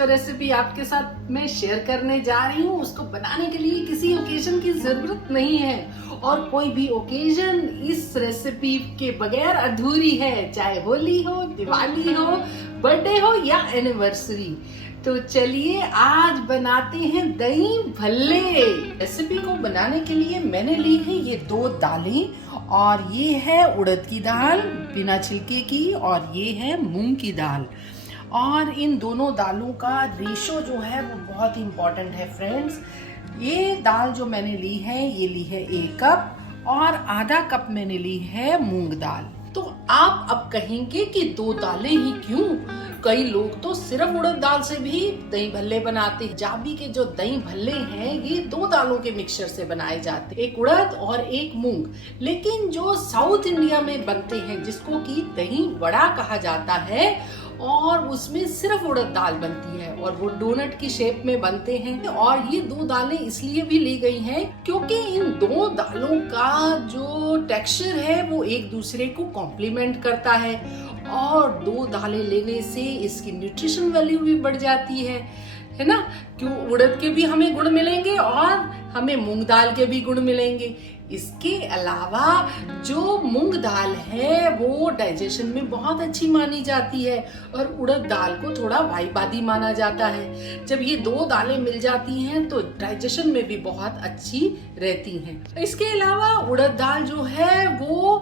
जो रेसिपी आपके साथ मैं शेयर करने जा रही हूँ उसको बनाने के लिए किसी ओकेजन की जरूरत नहीं है और कोई भी ओकेजन इस रेसिपी के बगैर अधूरी है, चाहे होली हो, दिवाली हो, बर्थडे हो या एनिवर्सरी। तो चलिए आज बनाते हैं दही भल्ले। रेसिपी को बनाने के लिए मैंने ली है ये 2 दालें और ये है उड़द की दाल बिना छिलके की और ये है मूंग की दाल। और इन दोनों दालों का रेशो जो है वो बहुत इम्पोर्टेंट है फ्रेंड्स। ये दाल जो मैंने ली है ये ली है 1 कप और आधा कप मैंने ली है मूंग दाल। तो आप अब कहेंगे कि 2 दालें ही क्यों? कई लोग तो सिर्फ उड़द दाल से भी दही भल्ले बनाते हैं। पंजाबी के जो दही भल्ले हैं ये 2 दालों के मिक्सचर से बनाए जाते हैं, एक उड़द और एक मूंग। लेकिन जो साउथ इंडिया में बनते हैं जिसको कि दही वड़ा कहा जाता है और उसमें सिर्फ उड़द दाल बनती है और वो डोनट की शेप में बनते हैं। और ये 2 दालें इसलिए भी ली गई हैं क्योंकि इन 2 दालों का जो टेक्सचर है वो एक दूसरे को कॉम्प्लीमेंट करता है और 2 दालें लेने से इसकी न्यूट्रिशन वैल्यू भी बढ़ जाती है ना। क्यों? उड़द के भी हमें गुण मिलेंगे और हमें मूंग दाल के भी गुण मिलेंगे। इसके अलावा जो मूंग दाल है वो डाइजेशन में बहुत अच्छी मानी जाती है और उड़द दाल को थोड़ा वाइबादी माना जाता है। जब ये 2 दालें मिल जाती हैं तो डाइजेशन में भी बहुत अच्छी रहती हैं। इसके अलावा उड़द दाल जो है वो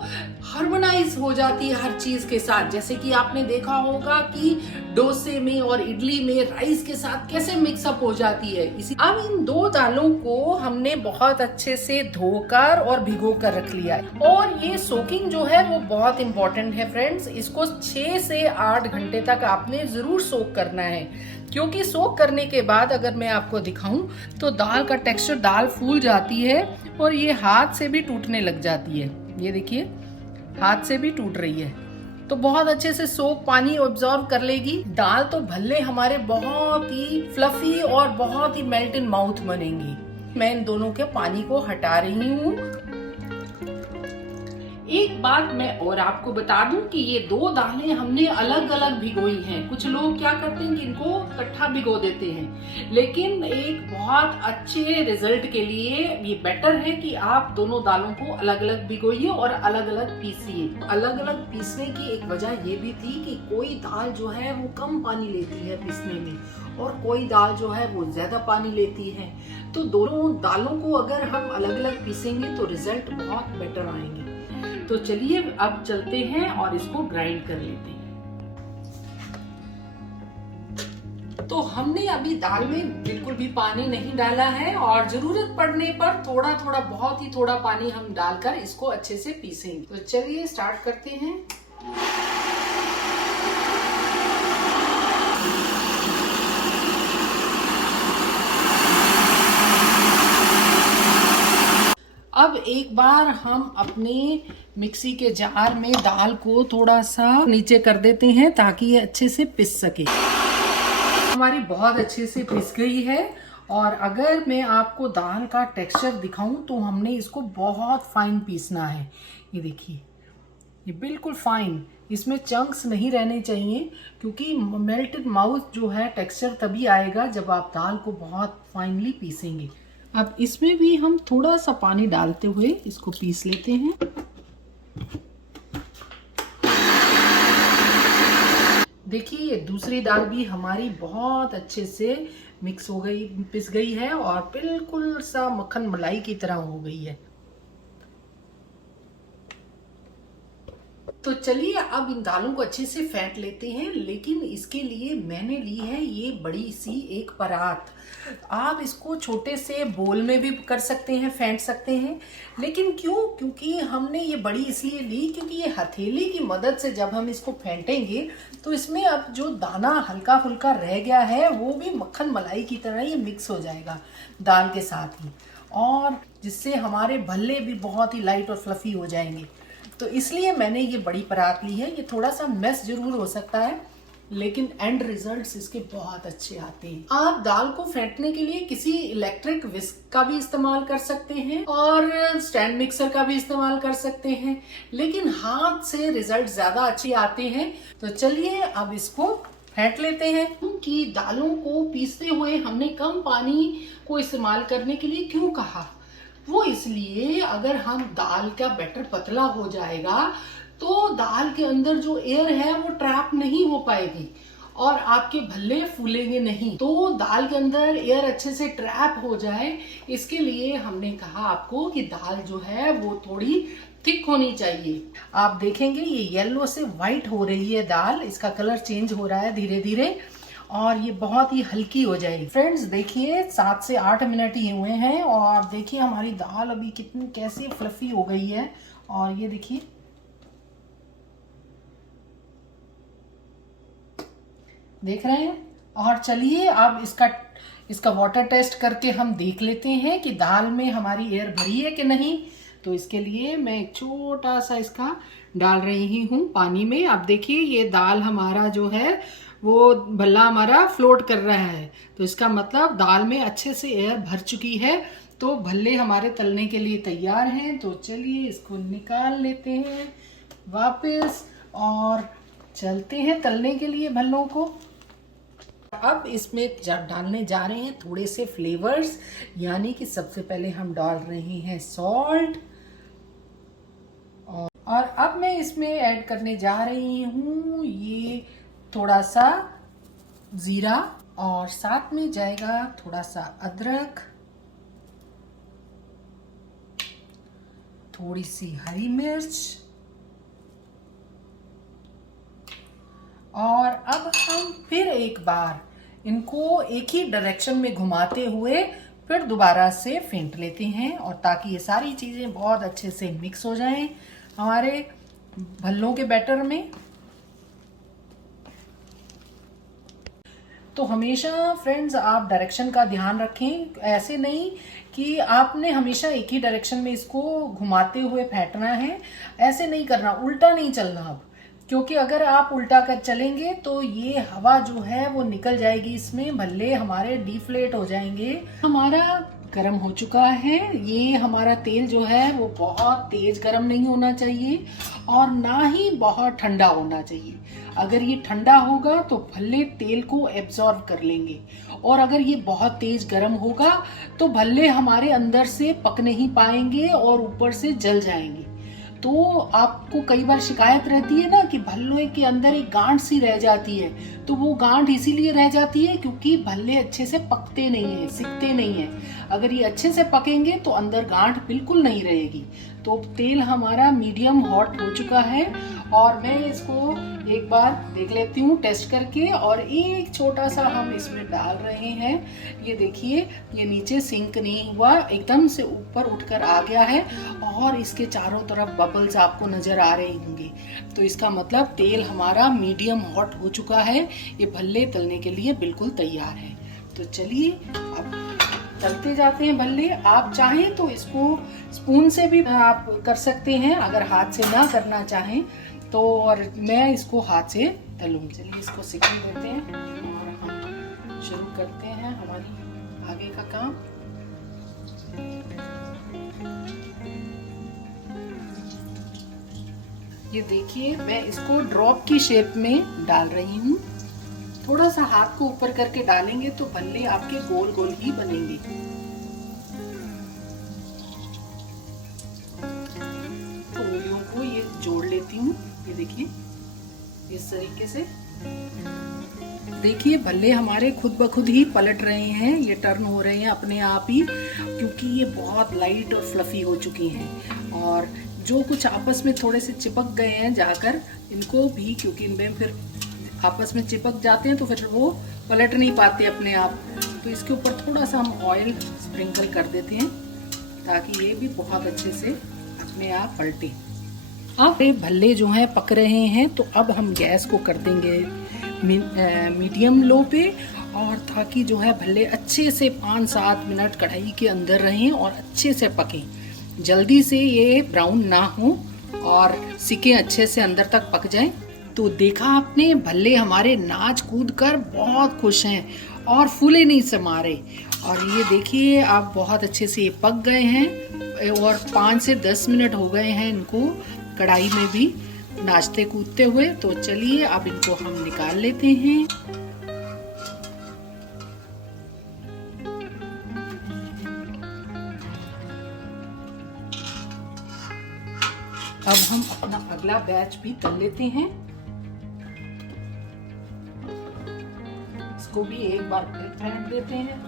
हार्मोनाइज हो जाती है हर चीज के साथ। जैसे कि आपने देखा होगा कि डोसे में और इडली में राइस के साथ कैसे मिक्सअप हो जाती है। अब इन 2 दालों को हमने बहुत अच्छे से धोकर और भिगो कर रख लिया है और ये सोकिंग जो है वो बहुत इंपॉर्टेंट है फ्रेंड्स। इसको 6 से 8 घंटे तक आपने जरूर सोक करना है क्योंकि सोक करने के बाद अगर मैं आपको दिखाऊं तो दाल का टेक्सचर, दाल फूल जाती है और ये हाथ से भी टूटने लग जाती है। ये देखिए हाथ से भी टूट रही है। तो बहुत अच्छे से सोक पानी ऑब्जॉर्व कर लेगी दाल। तो भल्ले हमारे बहुत ही फ्लफी और बहुत ही मेल्ट इन माउथ बनेंगी। मैं इन दोनों के पानी को हटा रही हूँ। एक बात मैं और आपको बता दूं कि ये 2 दालें हमने अलग अलग भिगोई हैं। कुछ लोग क्या करते हैं कि इनको इकट्ठा भिगो देते हैं, लेकिन एक बहुत अच्छे रिजल्ट के लिए ये बेटर है कि आप दोनों दालों को अलग अलग भिगोइए और अलग अलग पीसिए। अलग अलग पीसने की एक वजह ये भी थी कि कोई दाल जो है वो कम पानी लेती है पीसने में और कोई दाल जो है वो ज्यादा पानी लेती है। तो दोनों दालों को अगर हम अलग अलग पीसेंगे तो रिजल्ट बहुत बेटर आएंगे। तो चलिए अब चलते हैं और इसको ग्राइंड कर लेते हैं। तो हमने अभी दाल में बिल्कुल भी पानी नहीं डाला है और जरूरत पड़ने पर थोड़ा थोड़ा, बहुत ही थोड़ा पानी हम डालकर इसको अच्छे से पीसेंगे। तो चलिए स्टार्ट करते हैं। अब एक बार हम अपने मिक्सी के जार में दाल को थोड़ा सा नीचे कर देते हैं ताकि ये अच्छे से पिस सके। हमारी बहुत अच्छे से पिस गई है और अगर मैं आपको दाल का टेक्सचर दिखाऊं तो हमने इसको बहुत फाइन पीसना है। ये देखिए ये बिल्कुल फाइन, इसमें चंक्स नहीं रहने चाहिए क्योंकि मेल्टेड माउथ जो है टेक्सचर तभी आएगा जब आप दाल को बहुत फाइनली पीसेंगे। अब इसमें भी हम थोड़ा सा पानी डालते हुए इसको पीस लेते हैं। देखिए ये दूसरी दाल भी हमारी बहुत अच्छे से मिक्स हो गई, पिस गई है और बिल्कुल सा मक्खन मलाई की तरह हो गई है। तो चलिए अब इन दालों को अच्छे से फेंट लेते हैं, लेकिन इसके लिए मैंने ली है ये बड़ी सी एक परात। आप इसको छोटे से बोल में भी कर सकते हैं, फेंट सकते हैं, लेकिन क्यों? क्योंकि हमने ये बड़ी इसलिए ली क्योंकि ये हथेली की मदद से जब हम इसको फेंटेंगे तो इसमें अब जो दाना हल्का फुल्का रह गया है वो भी मक्खन मलाई की तरह ये मिक्स हो जाएगा दाल के साथ ही, और जिससे हमारे भल्ले भी बहुत ही लाइट और फ्लफी हो जाएंगे। तो इसलिए मैंने ये बड़ी परात ली है। ये थोड़ा सा मेस जरूर हो सकता है लेकिन एंड रिजल्ट्स इसके बहुत अच्छे आते हैं। आप दाल को फेंटने के लिए किसी इलेक्ट्रिक विस्क का भी इस्तेमाल कर सकते हैं और स्टैंड मिक्सर का भी इस्तेमाल कर सकते हैं, लेकिन हाथ से रिजल्ट ज्यादा अच्छे आते हैं। तो चलिए अब इसको फेंट लेते हैं कि दालों को पीसते हुए हमने कम पानी को इस्तेमाल करने के लिए क्यों कहा। वो इसलिए अगर हम दाल का बैटर पतला हो जाएगा तो दाल के अंदर जो एयर है वो ट्रैप नहीं हो पाएगी और आपके भल्ले फूलेंगे नहीं। तो दाल के अंदर एयर अच्छे से ट्रैप हो जाए इसके लिए हमने कहा आपको कि दाल जो है वो थोड़ी थिक होनी चाहिए। आप देखेंगे ये येलो से व्हाइट हो रही है दाल, इसका कलर चेंज हो रहा है धीरे धीरे और ये बहुत ही हल्की हो जाएगी। फ्रेंड्स देखिए 7 से 8 मिनट ही हुए हैं और देखिए हमारी दाल अभी कितनी कैसे फ्लफी हो गई है और ये देखिए देख रहे हैं। और चलिए अब इसका वाटर टेस्ट करके हम देख लेते हैं कि दाल में हमारी एयर भरी है कि नहीं। तो इसके लिए मैं एक छोटा सा इसका डाल रही हूँ पानी में। अब देखिए ये दाल हमारा जो है वो भल्ला हमारा फ्लोट कर रहा है, तो इसका मतलब दाल में अच्छे से एयर भर चुकी है, तो भल्ले हमारे तलने के लिए तैयार हैं। तो चलिए इसको निकाल लेते हैं वापस और चलते हैं तलने के लिए भल्लों को। अब इसमें डालने जा रहे हैं थोड़े से फ्लेवर्स, यानी कि सबसे पहले हम डाल रहे हैं सॉल्ट और अब मैं इसमें ऐड करने जा रही हूँ ये थोड़ा सा जीरा और साथ में जाएगा थोड़ा सा अदरक, थोड़ी सी हरी मिर्च और अब हम फिर एक बार इनको एक ही डायरेक्शन में घुमाते हुए फिर दोबारा से फेंट लेते हैं और ताकि ये सारी चीज़ें बहुत अच्छे से मिक्स हो जाएं हमारे भल्लों के बैटर में। तो हमेशा फ्रेंड्स आप डायरेक्शन का ध्यान रखें, ऐसे नहीं कि आपने हमेशा एक ही डायरेक्शन में इसको घुमाते हुए फेंटना है, ऐसे नहीं करना, उल्टा नहीं चलना अब, क्योंकि अगर आप उल्टा कर चलेंगे तो ये हवा जो है वो निकल जाएगी, इसमें भल्ले हमारे डिफ्लेट हो जाएंगे। हमारा गरम हो चुका है, ये हमारा तेल जो है वो बहुत तेज गरम नहीं होना चाहिए और ना ही बहुत ठंडा होना चाहिए। अगर ये ठंडा होगा तो भल्ले तेल को एब्जॉर्ब कर लेंगे और अगर ये बहुत तेज गरम होगा तो भल्ले हमारे अंदर से पक नहीं पाएंगे और ऊपर से जल जाएंगे। तो आपको कई बार शिकायत रहती है ना कि भल्ले के अंदर एक गांठ सी रह जाती है, तो वो गांठ इसीलिए रह जाती है क्योंकि भल्ले अच्छे से पकते नहीं है, सिकते नहीं है। अगर ये अच्छे से पकेंगे तो अंदर गांठ बिल्कुल नहीं रहेगी। तो तेल हमारा मीडियम हॉट हो चुका है और मैं इसको एक बार देख लेती हूँ टेस्ट करके और एक छोटा सा हम इसमें डाल रहे हैं। ये देखिए ये नीचे सिंक नहीं हुआ, एकदम से ऊपर उठकर आ गया है और इसके चारों तरफ बबल्स आपको नजर आ रहे होंगे। तो इसका मतलब तेल हमारा मीडियम हॉट हो चुका है, ये भल्ले तलने के लिए बिल्कुल तैयार है। तो चलिए अब तलते जाते हैं भल्ले। आप चाहें तो इसको स्पून से भी आप कर सकते हैं, अगर हाथ से ना करना चाहें तो, और मैं इसको हाथ से तलूंगी। चलिए इसको सिकने देते हैं और हम शुरू करते हैं हमारी आगे का काम। ये देखिए मैं इसको ड्रॉप की शेप में डाल रही हूँ। थोड़ा सा हाथ को ऊपर करके डालेंगे तो भल्ले आपके गोल गोल ही बनेंगे। गोलियों को ये जोड़ लेती हूँ, ये देखिए इस तरीके से। देखिए भल्ले हमारे खुद ब खुद ही पलट रहे हैं, ये टर्न हो रहे हैं अपने आप ही, क्योंकि ये बहुत लाइट और फ्लफी हो चुकी हैं। और जो कुछ आपस में थोड़े से चिपक गए हैं जाकर, इनको भी, क्योंकि इनमें फिर आपस में चिपक जाते हैं तो फिर वो पलट नहीं पाते अपने आप, तो इसके ऊपर थोड़ा सा हम ऑयल स्प्रिंकल कर देते हैं ताकि ये भी बहुत अच्छे से अपने आप पलटे। अब ये भल्ले जो हैं पक रहे हैं, तो अब हम गैस को कर देंगे मीडियम लो पे, और ताकि जो है भल्ले अच्छे से 5-7 मिनट कढ़ाई के अंदर रहें और अच्छे से पकें, जल्दी से ये ब्राउन ना हो और सिके अच्छे से अंदर तक पक जाएं। तो देखा आपने, भल्ले हमारे नाच कूद कर बहुत खुश हैं और फूले नहीं समा रहे। और ये देखिए आप बहुत अच्छे से ये पक गए हैं और 5 से 10 मिनट हो गए हैं इनको कढ़ाई में भी। नाचते कूदते हुए। तो चलिए अब इनको हम निकाल लेते हैं। अब हम अपना अगला बैच भी तल लेते हैं। इसको भी एक बार फिर फेंट देते हैं।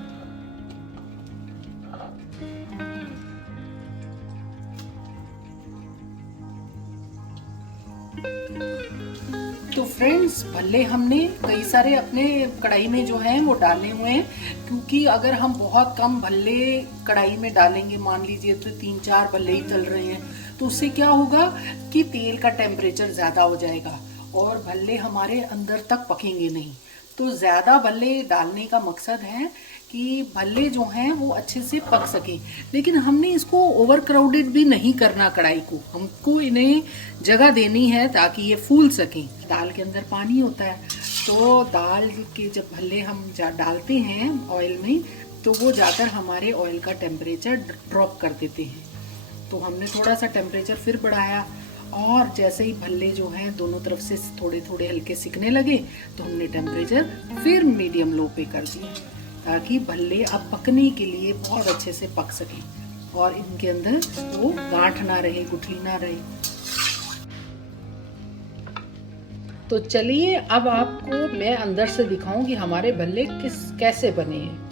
तो फ्रेंड्स, भल्ले हमने कई सारे अपने कढ़ाई में जो है वो डाले हुए हैं, क्योंकि अगर हम बहुत कम भल्ले कढ़ाई में डालेंगे, मान लीजिए तो 3-4 भल्ले ही तल रहे हैं, तो उससे क्या होगा कि तेल का टेम्परेचर ज़्यादा हो जाएगा और भल्ले हमारे अंदर तक पकेंगे नहीं। तो ज़्यादा भल्ले डालने का मकसद है कि भल्ले जो हैं वो अच्छे से पक सकें, लेकिन हमने इसको ओवर क्राउडेड भी नहीं करना कढ़ाई को, हमको इन्हें जगह देनी है ताकि ये फूल सकें। दाल के अंदर पानी होता है, तो दाल के जब भल्ले हम डालते हैं ऑयल में, तो वो जाकर हमारे ऑयल का टेम्परेचर ड्रॉप कर देते हैं। तो हमने थोड़ा सा टेम्परेचर फिर बढ़ाया, और जैसे ही भल्ले जो हैं दोनों तरफ से थोड़े थोड़े हल्के सिकने लगे, तो हमने टेम्परेचर फिर मीडियम लो पे कर दिया, ताकि भल्ले अब पकने के लिए बहुत अच्छे से पक सकें और इनके अंदर वो गांठ ना रहे, गुठली ना रहे। तो चलिए अब आपको मैं अंदर से दिखाऊं कि हमारे भल्ले कैसे बने हैं।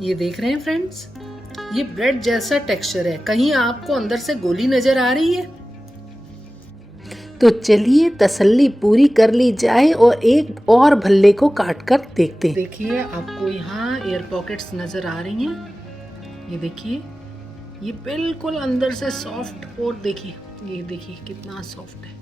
ये देख रहे हैं फ्रेंड्स, ये ब्रेड जैसा टेक्सचर है। कहीं आपको अंदर से गोली नजर आ रही है? तो चलिए तसल्ली पूरी कर ली जाए और एक और भल्ले को काट कर देखते हैं। देखिए आपको यहाँ एयर पॉकेट्स नजर आ रही हैं। ये देखिए, ये बिल्कुल अंदर से सॉफ्ट, और देखिए ये देखिए कितना सॉफ्ट है।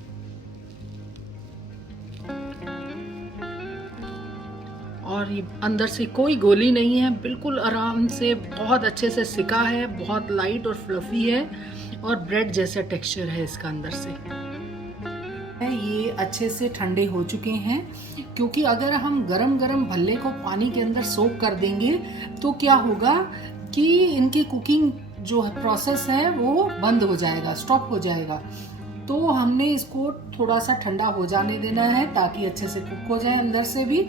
और ये अंदर से कोई गोली नहीं है, बिल्कुल आराम से बहुत अच्छे से सिका है, बहुत लाइट और फ्लफी है और ब्रेड जैसा टेक्सचर है इसका अंदर से। ये अच्छे से ठंडे हो चुके हैं, क्योंकि अगर हम गरम गरम भल्ले को पानी के अंदर सोक कर देंगे तो क्या होगा कि इनकी कुकिंग जो है प्रोसेस है वो बंद हो जाएगा, स्टॉप हो जाएगा। तो हमने इसको थोड़ा सा ठंडा हो जाने देना है ताकि अच्छे से कुक हो जाए अंदर से भी,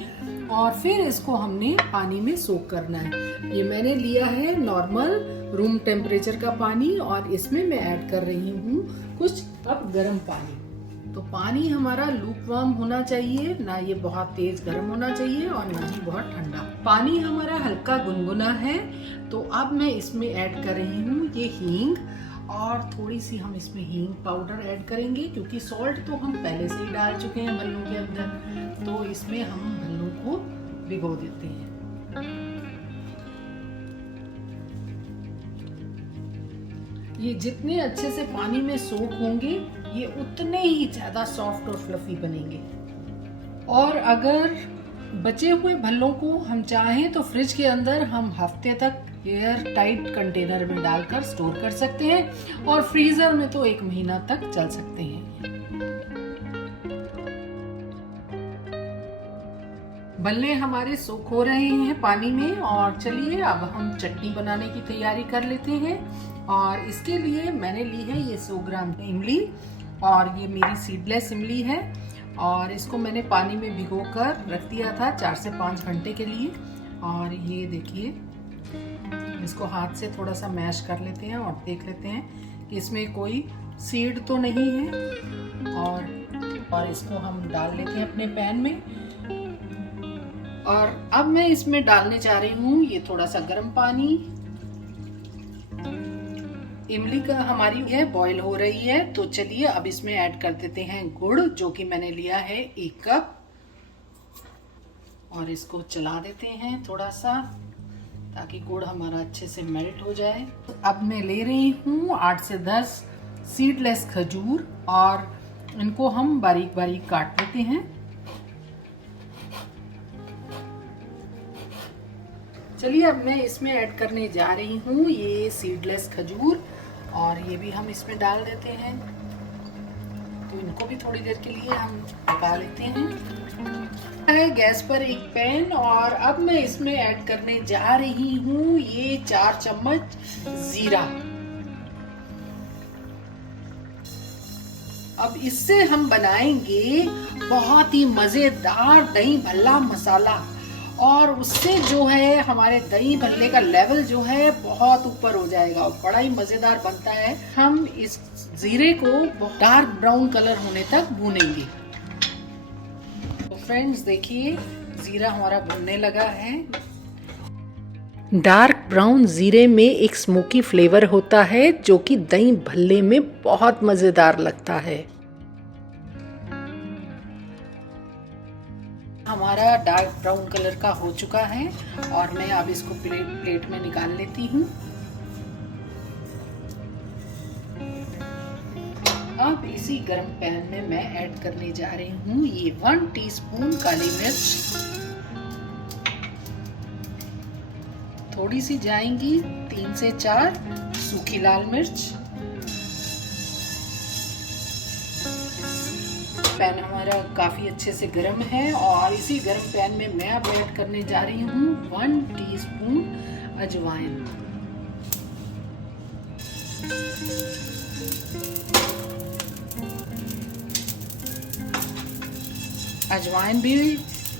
और फिर इसको हमने पानी में सोक करना है। ये मैंने लिया है नॉर्मल रूम टेम्परेचर का पानी, और इसमें मैं ऐड कर रही हूँ कुछ कप गर्म पानी। तो पानी हमारा लूकवार्म होना चाहिए, ना ये बहुत तेज गर्म होना चाहिए और ना ही बहुत ठंडा। पानी हमारा हल्का गुनगुना है। तो अब मैं इसमें ऐड कर रही हूँ ये हींग, और थोड़ी सी हम इसमें हींग पाउडर ऐड करेंगे, क्योंकि सॉल्ट तो हम पहले से ही डाल चुके हैं भल्लों के अंदर। तो इसमें हम भल्लों को भिगो देते हैं। ये जितने अच्छे से पानी में सोक होंगे, ये उतने ही ज्यादा सॉफ्ट और फ्लफी बनेंगे। और अगर बचे हुए भल्लों को हम चाहें तो फ्रिज के अंदर हम हफ्ते तक एयर टाइट कंटेनर में डालकर स्टोर कर सकते हैं, और फ्रीजर में तो 1 महीना तक चल सकते हैं। भल्ले हमारे सोख हो रहे हैं पानी में, और चलिए अब हम चटनी बनाने की तैयारी कर लेते हैं। और इसके लिए मैंने ली है ये 100 ग्राम इमली, और ये मेरी सीडलेस इमली है, और इसको मैंने पानी में भिगोकर रख दिया था 4 से 5 घंटे के लिए। और ये देखिए, इसको हाथ से थोड़ा सा मैश कर लेते हैं और देख लेते हैं कि इसमें कोई सीड तो नहीं है। और इसको हम डाल लेते हैं अपने पैन में। और अब मैं इसमें डालने जा रही हूँ ये थोड़ा सा गर्म पानी। इमली का हमारी है बॉईल हो रही है, तो चलिए अब इसमें ऐड कर देते हैं गुड़, जो कि मैंने लिया है 1 कप, और इसको चला देते हैं थोड़ा सा ताकि गुड़ हमारा अच्छे से मेल्ट हो जाए। अब मैं ले रही हूँ 8 से 10 सीडलेस खजूर, और इनको हम बारीक बारीक काट लेते हैं। चलिए अब मैं इसमें ऐड करने जा रही हूँ ये सीडलेस खजूर, और ये भी हम इसमें डाल देते हैं। तो इनको भी थोड़ी देर के लिए हम पका लेते हैं। गैस पर एक पैन, और अब मैं इसमें ऐड करने जा रही हूँ ये 4 चम्मच जीरा। अब इससे हम बनाएंगे बहुत ही मजेदार दही भल्ला मसाला, और उससे जो है हमारे दही भल्ले का लेवल जो है बहुत ऊपर हो जाएगा और बड़ा ही मजेदार बनता है। हम इस जीरे को डार्क ब्राउन कलर होने तक भूनेंगे। तो फ्रेंड्स देखिए, जीरा हमारा भुनने लगा है। डार्क ब्राउन जीरे में एक स्मोकी फ्लेवर होता है जो कि दही भल्ले में बहुत मजेदार लगता है। हमारा डार्क ब्राउन कलर का हो चुका है और मैं अब इसको प्लेट में निकाल लेती हूँ। अब इसी गरम पैन में मैं ऐड करने जा रही हूँ ये 1 टीस्पून काली मिर्च, थोड़ी सी जाएंगी 3 से 4 सूखी लाल मिर्च। पैन हमारा काफी अच्छे से गर्म है और इसी गर्म पैन में मैं अब ऐड करने जा रही हूँ 1 टीस्पून अजवाइन। अजवाइन भी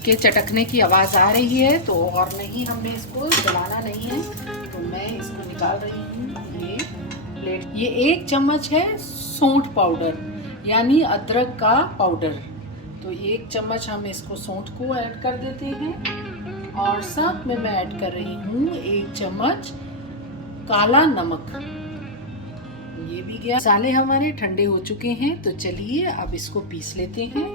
के चटकने की आवाज आ रही है, तो और नहीं, हमने इसको जलाना नहीं है, तो मैं इसको निकाल रही हूँ ये प्लेट। ये 1 चम्मच है सौंठ पाउडर, यानी अदरक का पाउडर। तो 1 चम्मच हम इसको सौंठ को ऐड कर देते हैं, और साथ में मैं ऐड कर रही हूँ 1 चम्मच काला नमक। ये भी गया। मसाले हमारे ठंडे हो चुके हैं, तो चलिए अब इसको पीस लेते हैं।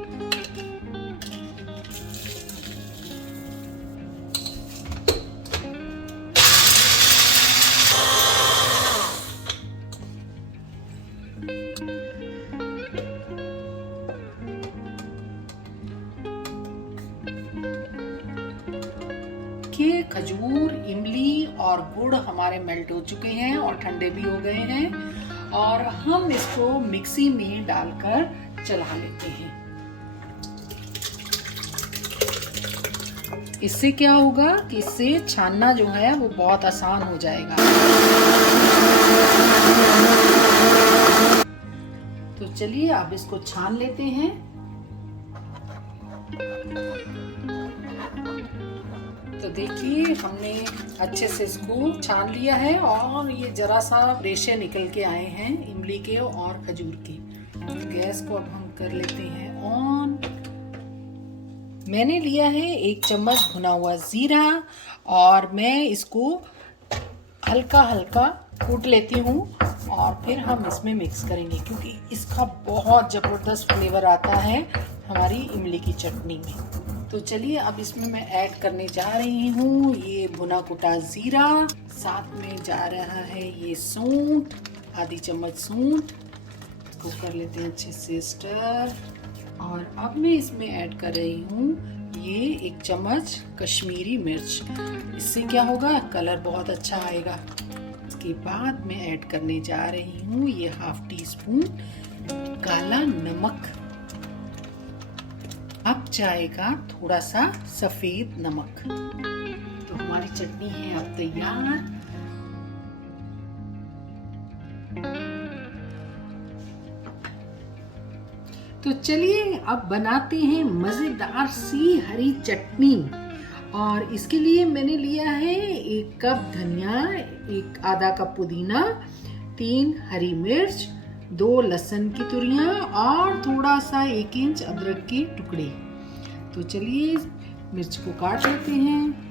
के खजूर, इमली और गुड़ हमारे मेल्ट हो चुके हैं और ठंडे भी हो गए हैं, और हम इसको मिक्सी में डालकर चला लेते हैं। इससे क्या होगा कि इससे छानना जो है वो बहुत आसान हो जाएगा। तो चलिए अब इसको छान लेते हैं। तो देखिए, हमने अच्छे से इसको छान लिया है और ये जरा सा रेशे निकल के आए हैं इमली के और खजूर के। गैस को अब हम कर लेते हैं ऑन। मैंने लिया है 1 चम्मच भुना हुआ जीरा, और मैं इसको हल्का हल्का कूट लेती हूँ और फिर हम इसमें मिक्स करेंगे, क्योंकि इसका बहुत जबरदस्त फ्लेवर आता है हमारी इमली की चटनी में। तो चलिए अब इसमें मैं ऐड करने जा रही हूँ ये भुना कुटा जीरा, साथ में जा रहा है ये सौंठ, आधी चम्मच सौंठ। इसको कर लेते हैं अच्छे से स्टर, और अब मैं इसमें ऐड कर रही हूँ ये 1 चम्मच कश्मीरी मिर्च। इससे क्या होगा, कलर बहुत अच्छा आएगा। इसके बाद मैं ऐड करने जा रही हूँ ये 1/2 टीस्पून काला नमक। अब जाएगा थोड़ा सा सफेद नमक। तो हमारी चटनी है अब तैयार। तो चलिए अब बनाते हैं मजेदार सी हरी चटनी, और इसके लिए मैंने लिया है 1 कप धनिया, आधा कप पुदीना, 3 हरी मिर्च, 2 लहसुन की तुरियां और थोड़ा सा 1 इंच अदरक के टुकड़े। तो चलिए मिर्च को काट लेते हैं।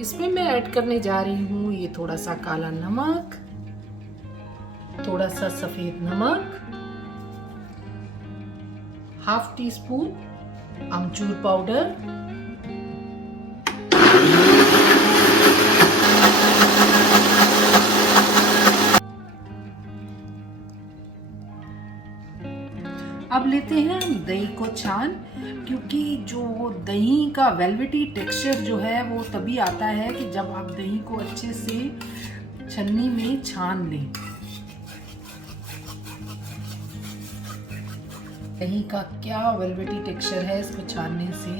इसमें मैं ऐड करने जा रही हूँ ये थोड़ा सा काला नमक, थोड़ा सा सफेद नमक, 1/2 टीस्पून अमचूर पाउडर, अब लेते हैं हम दही को छान, क्योंकि जो दही का वेलवेटी टेक्सचर जो है वो तभी आता है कि जब आप दही को अच्छे से छन्नी में छान लें। दही का क्या वेलवेटी टेक्सचर है इसको छानने से।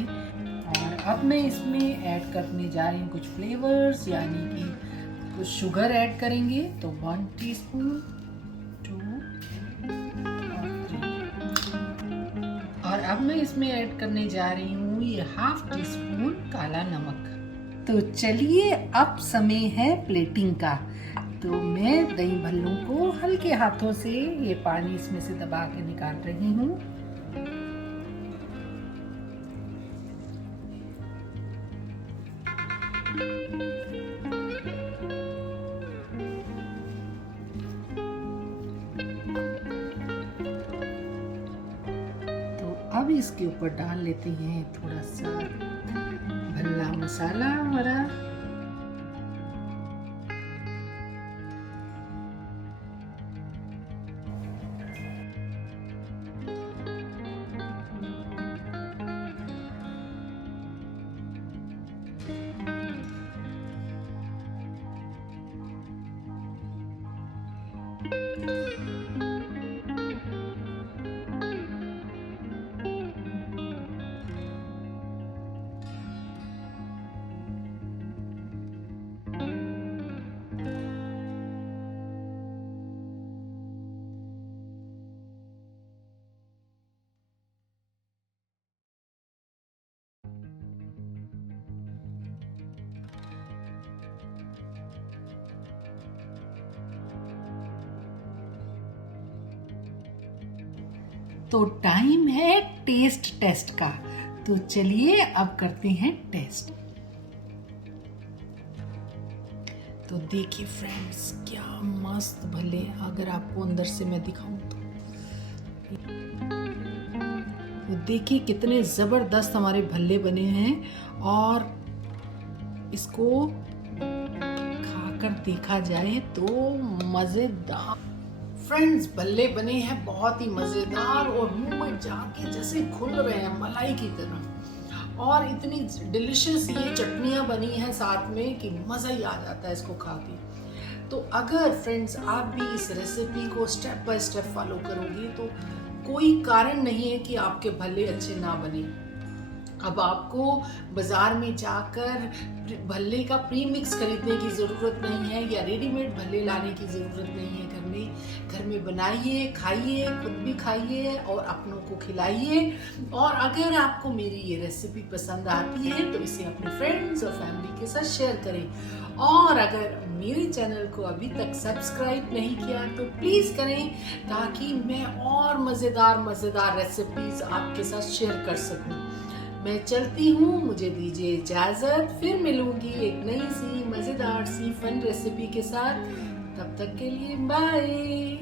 और अब मैं इसमें ऐड करने जा रही हूँ कुछ फ्लेवर्स, यानी कि कुछ शुगर ऐड करेंगे। तो 1 टीस्पून, 2 और 3। और अब मैं इसमें ऐड करने जा रही हूँ ये 1/2 टीस्पून काला नमक। तो चलिए अब समय है प्लेटिंग का। तो मैं दही भल्लों को हल्के हाथों से ये पानी इसमें से दबा के निकाल रही हूँ। तो अब इसके ऊपर डाल लेते हैं थोड़ा सा भल्ला मसाला हमारा। तो टाइम है टेस्ट टेस्ट का। तो चलिए अब करते हैं टेस्ट। तो देखिए फ्रेंड्स, क्या मस्त भल्ले, अगर आपको अंदर से मैं दिखाऊं तो देखिए कितने जबरदस्त हमारे भल्ले बने हैं। और इसको खाकर देखा जाए तो मजेदार फ्रेंड्स भल्ले बने हैं, बहुत ही मजेदार और मुंह में जाके जैसे घुल रहे हैं मलाई की तरह। और इतनी डिलिशियस ये चटनियाँ बनी हैं साथ में कि मज़ा ही आ जाता है इसको खा के। तो अगर फ्रेंड्स आप भी इस रेसिपी को स्टेप बाय स्टेप फॉलो करोगे तो कोई कारण नहीं है कि आपके भल्ले अच्छे ना बने। अब आपको बाजार में जाकर भल्ले का प्री मिक्स खरीदने की ज़रूरत नहीं है, या रेडीमेड भल्ले लाने की ज़रूरत नहीं है। घर में बनाइए, खाइए, खुद भी खाइए और अपनों को खिलाइए। और अगर आपको मेरी ये रेसिपी पसंद आती है तो इसे अपने फ्रेंड्स और फैमिली के साथ शेयर करें। और अगर मेरे चैनल को अभी तक सब्सक्राइब नहीं किया तो प्लीज़ करें, ताकि मैं और मज़ेदार रेसिपीज़ आपके साथ शेयर कर सकूं। मैं चलती हूँ, मुझे दीजिए इजाज़त। फिर मिलूंगी एक नई सी मज़ेदार सी फन रेसिपी के साथ। तब तक के लिए बाय।